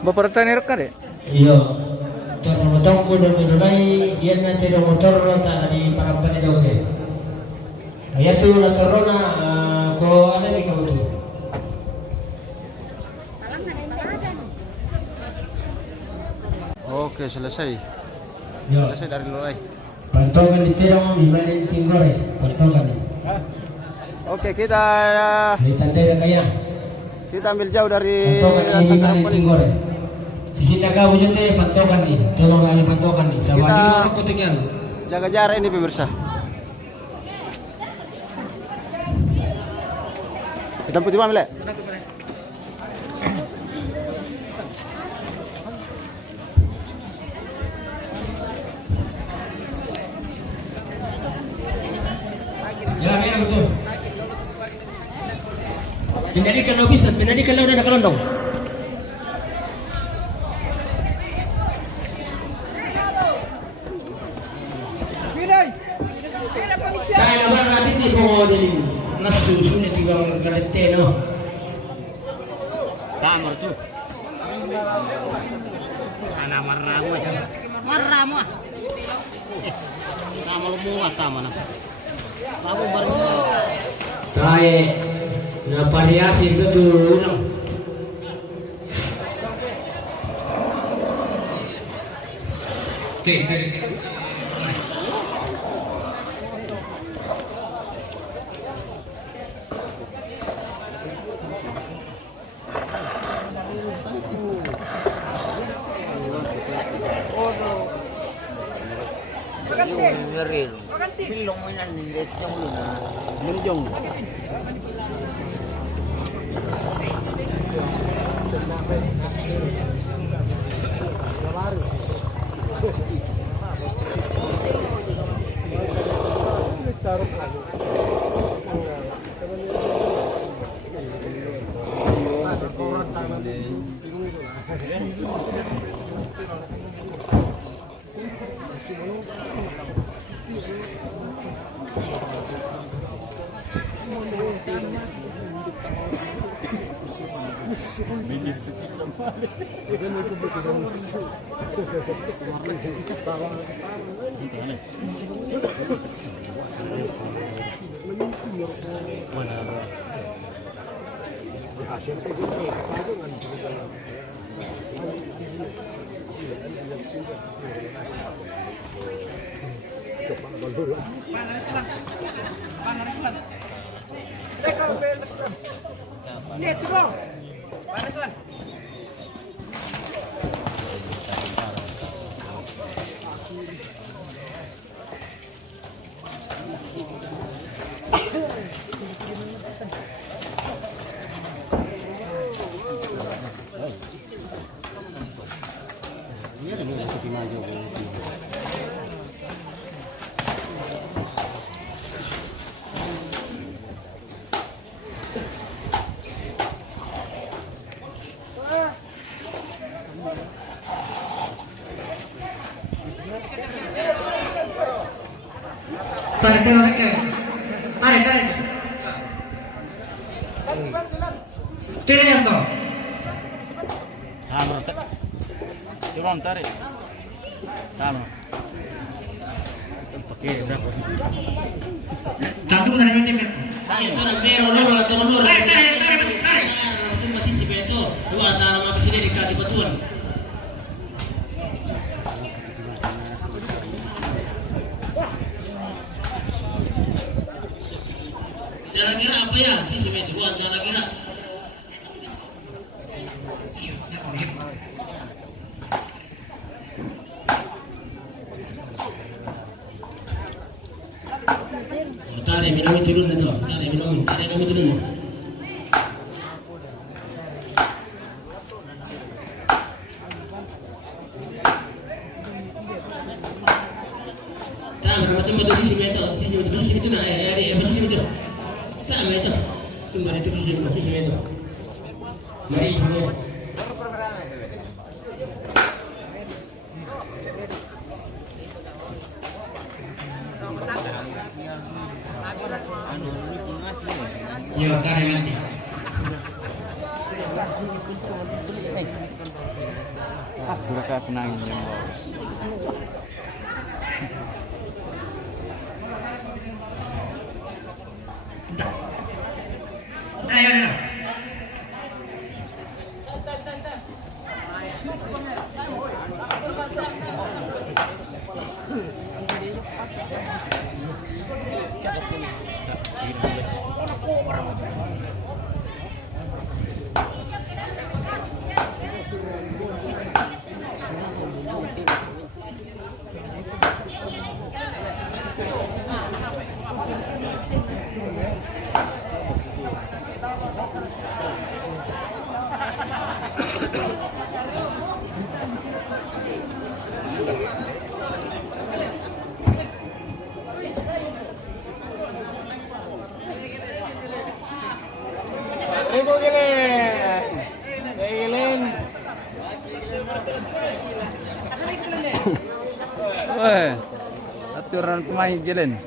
Bapak rekanir kan ya? Iya. Cara motong ko do minulay yan na tiro motor ta di parapan do ke. Aya tu na torona ko ada di kamu tu. Oke, selesai. Ya. Selesai dari lulai. Pantokan di terong di mana tinggore, pantokan ni. Oke, kita Di tandai kaya. ambil jauh dari Pantokan ni di mana Tangerang Poli. tinggore. Sisi naga wujud teh pantokan ni. Tolong kali pantokan ni. Sama Kita- juga aku tinggal. Jaga jarak ini pemirsa. Kita putih mana, Le? Ya, merah betul. Pindah kalau bisa, pindah kalau udah ada kelondong. Kaya naman natin di po din nasusunod yung galete no. Kamar tuh. Anak marramu aja. Marramu ah. Kamu lu muat kamu nah. Kamu baru. Kaya na variasi itu tuh no. Oke. Tarik mereka. Tarik. Tidak yang toh. Kamar tak. Coba tarik. Kamar. Pakai berapa? Tantu dari nanti. Itu nak berolor atau olor. Tarik. Itu masih si beto. Dua antara apa sini dekat di batuan. Jangan kira apa ya si beto. Dua antara kira. Tarik minum itu dulu tu. Tarik minum itu dulu. Tarik betul sisi itu. Sisi itu nak sisi itu. Tarik itu. Tunggu itu sisi itu. Mari kita. Ya, tarik nanti. Mereka kenangin yang bawah. Weh, aturan pemain jalan.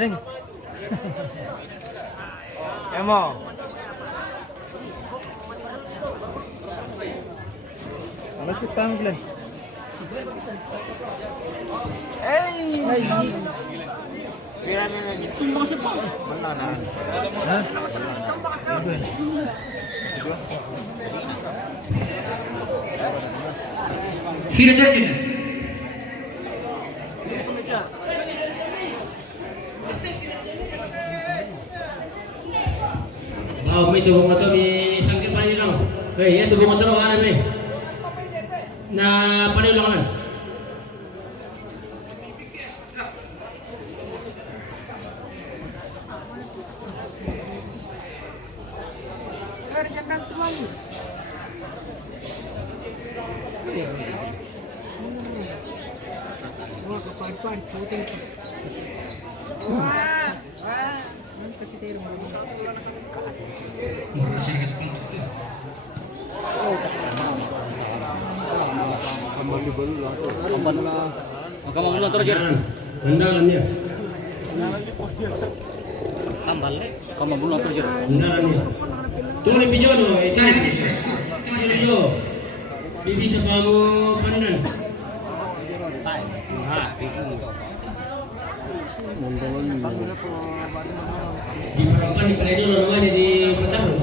Ling. Emo. Alas si Tanglen. Hira Darjin. May tugong motor ni Sangkit Panilang. Yan tugong motor ang alam na Panilang. Kamu belum terus jalan. Undalan niya. Tambal le. Kamu belum terus jalan. Undalan niya. Turi pijono, itari bitis. Pijo. Bibi sa pamo panunan. Di perempuan di Peledo naman di Petaro.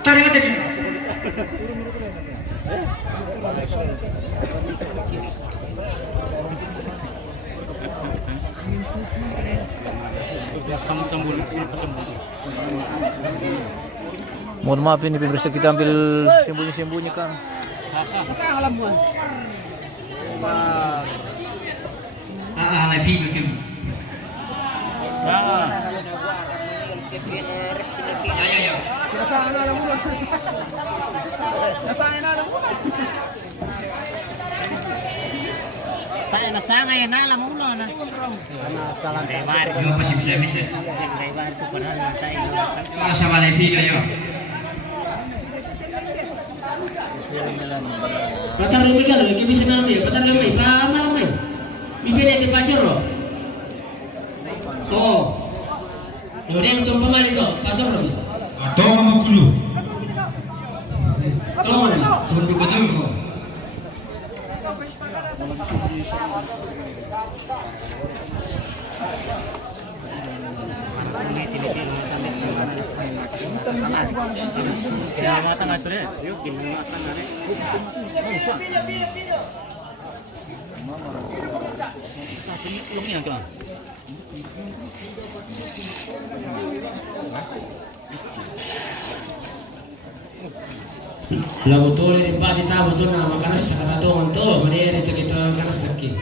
Tarik mati. Mohon maaf ini pemirsa, kita ambil sembunyi-sembunyi kan. Live YouTube. Ya. Nasangay na alam mo na. Nasalang kaybar. Yo pasti bisa. Kaybar tu padahal natai. Kalau sama live kayo. Patar rumi kan lagi bisa nabi. Patar rumi, pa malam mai. Bibir itu pacar lo. Oh. Kemudian untuk pemain itu, pacar rumi. Atau mama kulu. Tahu mana? Bukan betul kok. Kinamatan nga sila. Yung kinamatan na rin. Lumiyan ka lang. Labutore di pati tamo to na makanas sa kanatongan to. Maniyan ito kita kanas sakit.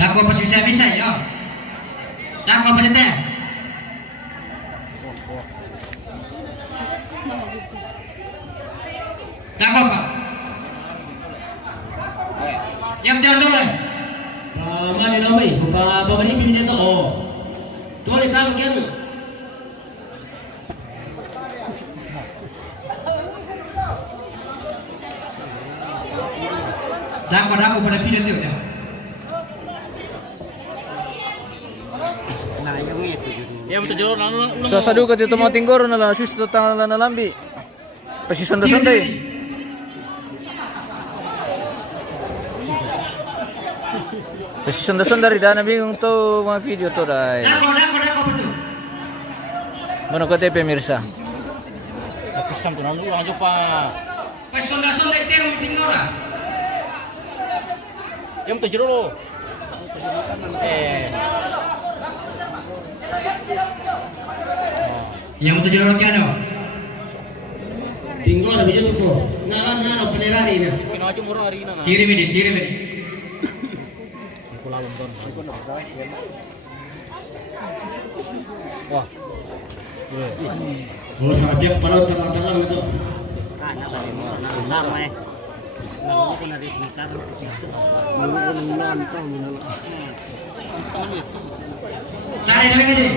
Laku apa bisa-bisa ya? Laku apa tete? Nako Pak. Yang jangan dole. Mana nomor? Buka pemberi pilih itu. Oh. Tuh ditambah kian. Dako pada video itu ya. Sa saduka dito mga tinggoro na lang, sis tutang na nalambi. Pasi sonda-sonday. Pasi sonda-sonda rin, dana bingong to mga video to dahil. Dako betul. Mana ko tayo pemirsa. Pisang tuh lalu aja pak. Pas sonda itu tinggal. Jam 7 dulu. Yang itu jalan kiano. Tinggal ada bisa tuh. Ngalan penerari ini. Kino aja murah hari ini. Kirim ini. Wah. Oh, sajak pada tenang itu. Lama ya. Aku nari gitar. Cari lagi deh.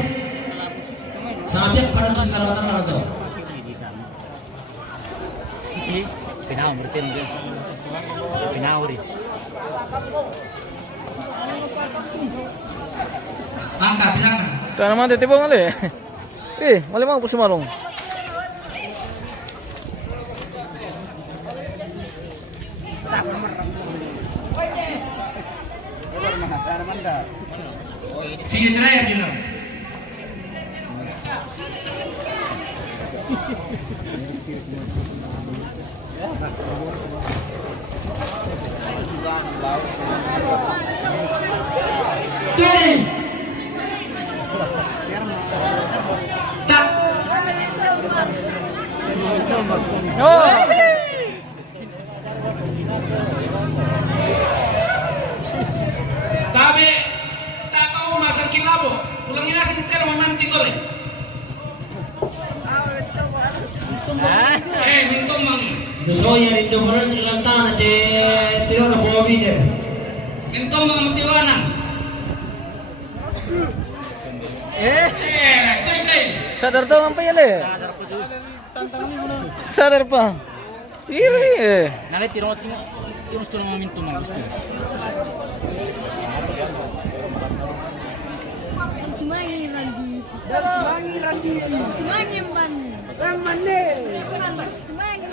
Sajak pada tenang itu. Pinau berarti dia. Pinau ri. Angka bilangan. Tanaman titipong ali. Malimang po sumalong. Video terakhir dulu. Tuh. Tak. Oh! Tapi tak tahu masak kilabo. Ulangin nasi kita mau tinggal. Mintum mang. So ya rindu koran ilang tanah tiro na bobi deh. Mintum mang matiwanan. Sadar daw ang payan eh. Sadar pa. Iri eh. Nanti tiro sudah meminta mang gusto. Tumangi Randi. Tumangi man. Ramane. Tumangi.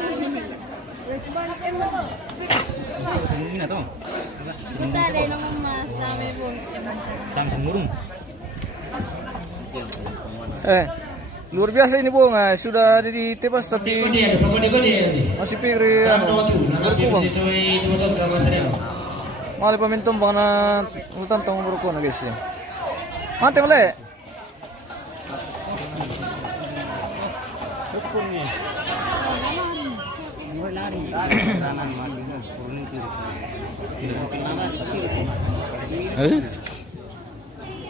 Sembunyi na to. Kita ada nang mas kami pun. Kami semurung. Luar biasa ini Bung, sudah ditebas tapi masih pikir berkubang. Mali pamintum bang na utang tang berko na guys. Mate male.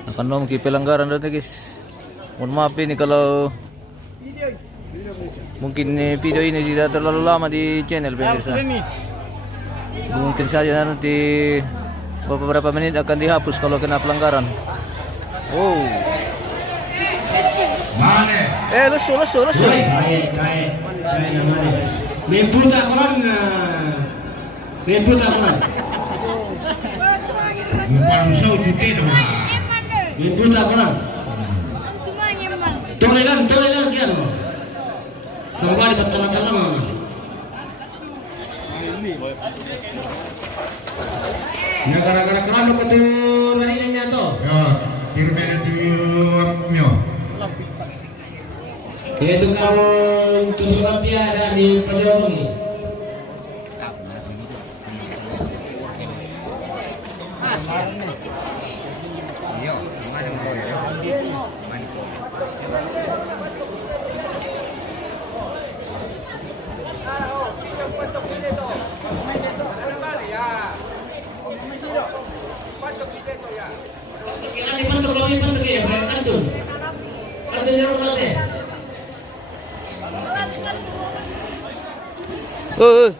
Akan nom pelanggaran dati guys. Mohon maaf ini kalau mungkin video ini tidak terlalu lama di channel pemirsa. Mungkin saja nanti beberapa menit akan dihapus kalau kena pelanggaran. Oh. Lusu. Kaya namanya. Memputa koran. Palusau juga itu. Memputa koran. Toleran kian. Sampai di tengah-tengah mah. Gara-gara keran lo ketur dari ini atau? Ya, tirmen itu mio. Itu kalau tusukan tiada di perjalanan ini. Kami pantuk ya, kantun yang mulai. Eh.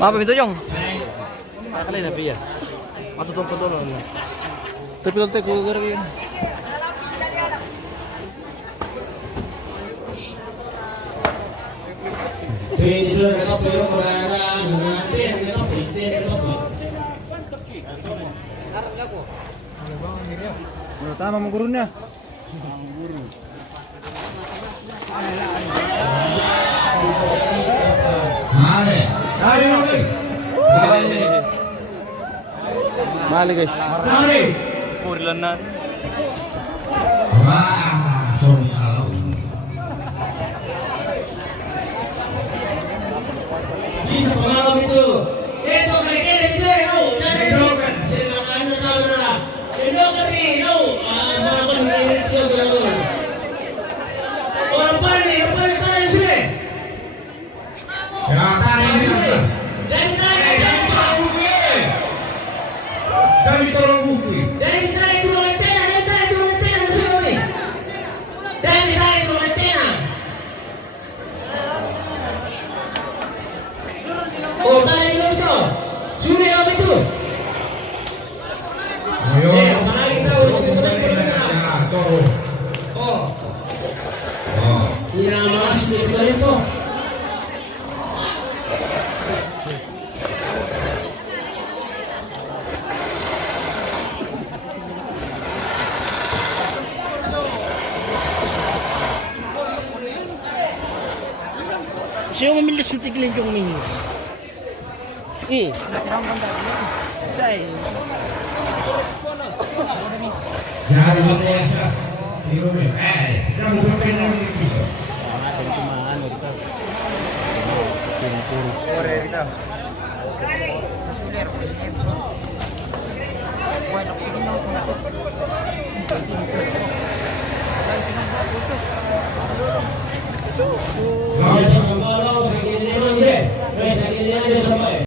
Apa itu, Jong? Kakali na biya. Matutong ko doon. Tapi lang tayo kugaragin. Itu mereka belum berada nanti mereka pintar mereka. Tama mo guru niya. Mare. Ayo nih. Mali guys. Mare. Purilan na. Wah, sorry kalau. Bisa pengalam itu. Itu mereka itu ya, itu kan. Silakan anda tahu mana. Itu kan itu. Melakukan ini itu jalan. Orang paling tadi sini. Ya tadi sini. Dan tadi buku. Kami tolong buku. Dan tadi itu mentena, dan tadi itu mentena sini. Dan tadi itu mentena. Oh, tadi itu. Sini apa itu? Ayo. Mana kita urut turun. Oh. Oh. Ira mas itu itu. Siya memilih sutigling yung minggu. Eh, dahil. Jangan biasa. Tiro me. Jangan buka pena di piso. Sore kita.